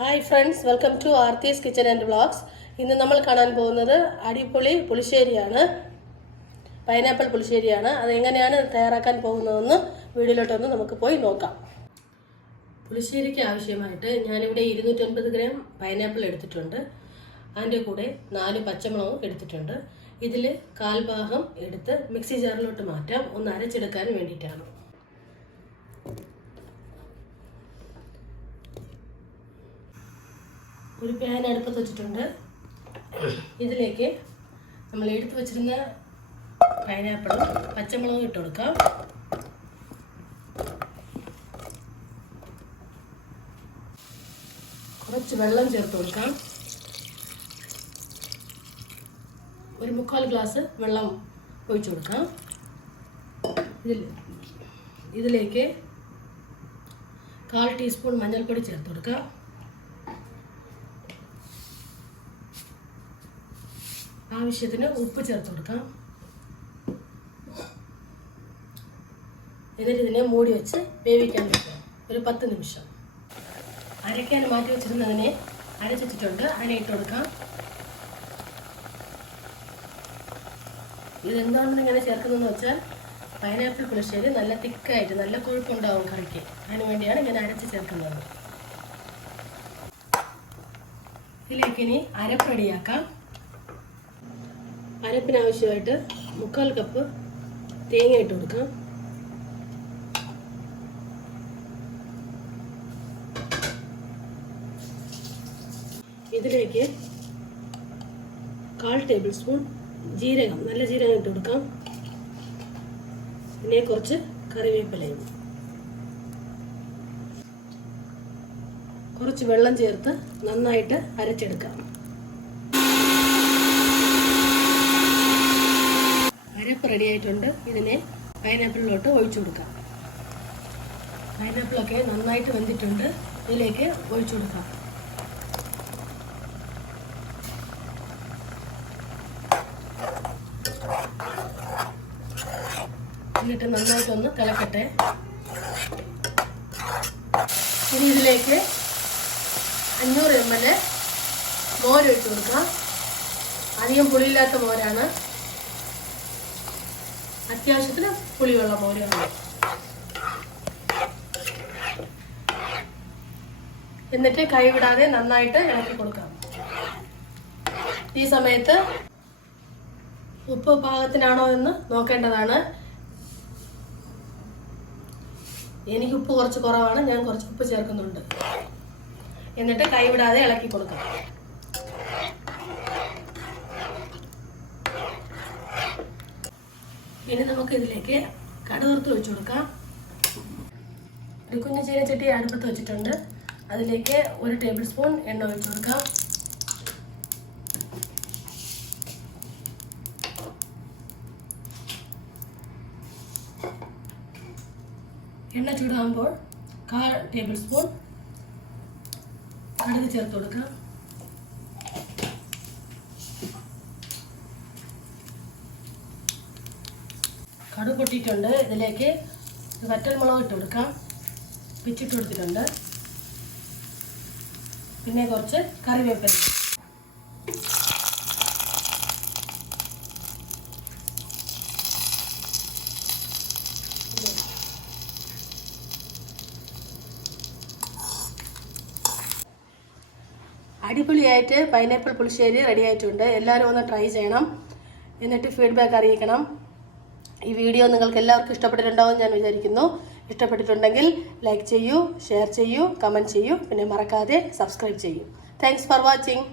Hi friends, welcome to Aarthi's Kitchen and Vlogs. ഇന്ന് നമ്മൾ കാണാൻ പോകുന്നത് അടിപൊളി പുളിശ്ശേരിയാണ്. പൈനാപ്പിൾ പുളിശ്ശേരിയാണ്. അത് എങ്ങനെയാണ് തയ്യാറാക്കാൻ പോകുന്നതെന്ന് വീഡിയോയിലോട്ടൊന്ന് നമുക്ക് പോയി നോക്കാം. പുളിശ്ശേരിക്ക് ആവശ്യമായിട്ട് ഞാനിവിടെ 250 ഗ്രാം പൈനാപ്പിൾ എടുത്തിട്ടുണ്ട്. അതിൻ്റെ കൂടെ 4 പച്ചമുളകും എടുത്തിട്ടുണ്ട്. ഇതിൽ 1/4 ഭാഗം എടുത്ത് മിക്സി ജാറിലോട്ട് മാറ്റാം, ഒന്ന് അരച്ചെടുക്കാൻ വേണ്ടിയിട്ടാണ്. ഒരു പാൻ അടുപ്പത്ത് വെച്ചിട്ടുണ്ട്. ഇതിലേക്ക് നമ്മൾ എടുത്തു വെച്ചിരുന്ന പൈനാപ്പിളും പച്ചമുളകും ഇട്ട് കൊടുക്കാം. കുറച്ച് വെള്ളം ചേർത്ത് കൊടുക്കാം. ഒരു 3/4 ഗ്ലാസ് വെള്ളം ഒഴിച്ചു കൊടുക്കാം. ഇതിലേക്ക് 1/4 ടീസ്പൂൺ മഞ്ഞൾപ്പൊടി ചേർത്ത് കൊടുക്കാം. ആവശ്യത്തിന് ഉപ്പ് ചേർത്ത് കൊടുക്കാം. എന്നിട്ട് ഇതിനെ മൂടി വെച്ച് വേവിക്കാൻ വെക്കാം ഒരു 10 നിമിഷം. അരയ്ക്കാൻ മാറ്റി വെച്ചിരുന്നതിനെ അരച്ചിട്ടുണ്ട്, അതിനെ ഇട്ട് കൊടുക്കാം. ഇതെന്താണെന്ന് ഇങ്ങനെ ചേർക്കുന്നതെന്ന് വെച്ചാൽ പൈനാപ്പിൾ പുളിശ്ശേരി നല്ല തിക്കായിട്ട് നല്ല കൊഴുപ്പുണ്ടാവും കറിക്ക്. അതിന് വേണ്ടിയാണ് ഇങ്ങനെ അരച്ച് ചേർക്കുന്നത്. ഇതിലേക്ക് ഇനി അരപ്പ് റെഡിയാക്കാം. അരപ്പിനാവശ്യമായിട്ട് 3/4 കപ്പ് തേങ്ങ ഇട്ട് കൊടുക്കാം. ഇതിലേക്ക് 1/4 ടേബിൾ സ്പൂൺ ജീരകം, നല്ല ജീരകം ഇട്ട് കൊടുക്കാം. പിന്നെ കുറച്ച് കറിവേപ്പിലയും, കുറച്ച് വെള്ളം ചേർത്ത് നന്നായിട്ട് അരച്ചെടുക്കാം. അരപ്പ് റെഡി ആയിട്ടുണ്ട്. ഇതിനെ പൈനാപ്പിളിലോട്ട് ഒഴിച്ചു കൊടുക്കാം. പൈനാപ്പിളൊക്കെ നന്നായിട്ട് വെന്തിട്ടുണ്ട്. ഇതിലേക്ക് ഒഴിച്ചു കൊടുക്കാം. എന്നിട്ട് നന്നായിട്ടൊന്ന് തിളക്കട്ടെ. ഇനി ഇതിലേക്ക് 500 ml മോര് ഒഴിച്ചു കൊടുക്കാം. അധികം പുളിയില്ലാത്ത മോരാണ്, അത്യാവശ്യത്തിന് പുളിയുള്ള മോരാണ്. എന്നിട്ട് കൈവിടാതെ നന്നായിട്ട് ഇളക്കി കൊടുക്കാം. ഈ സമയത്ത് ഉപ്പ് പാകത്തിനാണോ എന്ന് നോക്കേണ്ടതാണ്. എനിക്ക് ഉപ്പ് കുറച്ച് കുറവാണ്, ഞാൻ കുറച്ച് ഉപ്പ് ചേർക്കുന്നുണ്ട്. എന്നിട്ട് കൈവിടാതെ ഇളക്കി കൊടുക്കാം. ഇനി നമുക്ക് ഇതിലേക്ക് കടുക് ഒഴിച്ചു കൊടുക്കാം. ഒരു കുഞ്ഞു ചീനച്ചട്ടി അടുപ്പത്ത് വെച്ചിട്ടുണ്ട്. അതിലേക്ക് 1 ടേബിൾ സ്പൂൺ എണ്ണ ഒഴിച്ചു കൊടുക്കാം. എണ്ണ ചൂടാകുമ്പോൾ 1/4 ടേബിൾ സ്പൂൺ കടുക് ചേർത്ത് കൊടുക്കാം. കടുക് പൊട്ടിയിട്ടുണ്ട്. ഇതിലേക്ക് വറ്റൽമുളക് ഇട്ട് കൊടുക്കാം. പിച്ചിട്ട് കൊടുത്തിട്ടുണ്ട്. പിന്നെ കുറച്ച് കറിവേപ്പില. അടിപൊളിയായിട്ട് പൈനാപ്പിൾ പുളിശ്ശേരി റെഡി ആയിട്ടുണ്ട്. എല്ലാവരും ഒന്ന് ട്രൈ ചെയ്യണം. എന്നിട്ട് ഫീഡ്ബാക്ക് അറിയിക്കണം. ഈ വീഡിയോ നിങ്ങൾക്ക് എല്ലാവർക്കും ഇഷ്ടപ്പെട്ടിട്ടുണ്ടാവും ഞാൻ വിചാരിക്കുന്നു. ഇഷ്ടപ്പെട്ടിട്ടുണ്ടെങ്കിൽ ലൈക്ക് ചെയ്യൂ, ഷെയർ ചെയ്യൂ, കമൻറ്റ് ചെയ്യൂ. പിന്നെ മറക്കാതെ സബ്സ്ക്രൈബ് ചെയ്യൂ. Thanks for watching.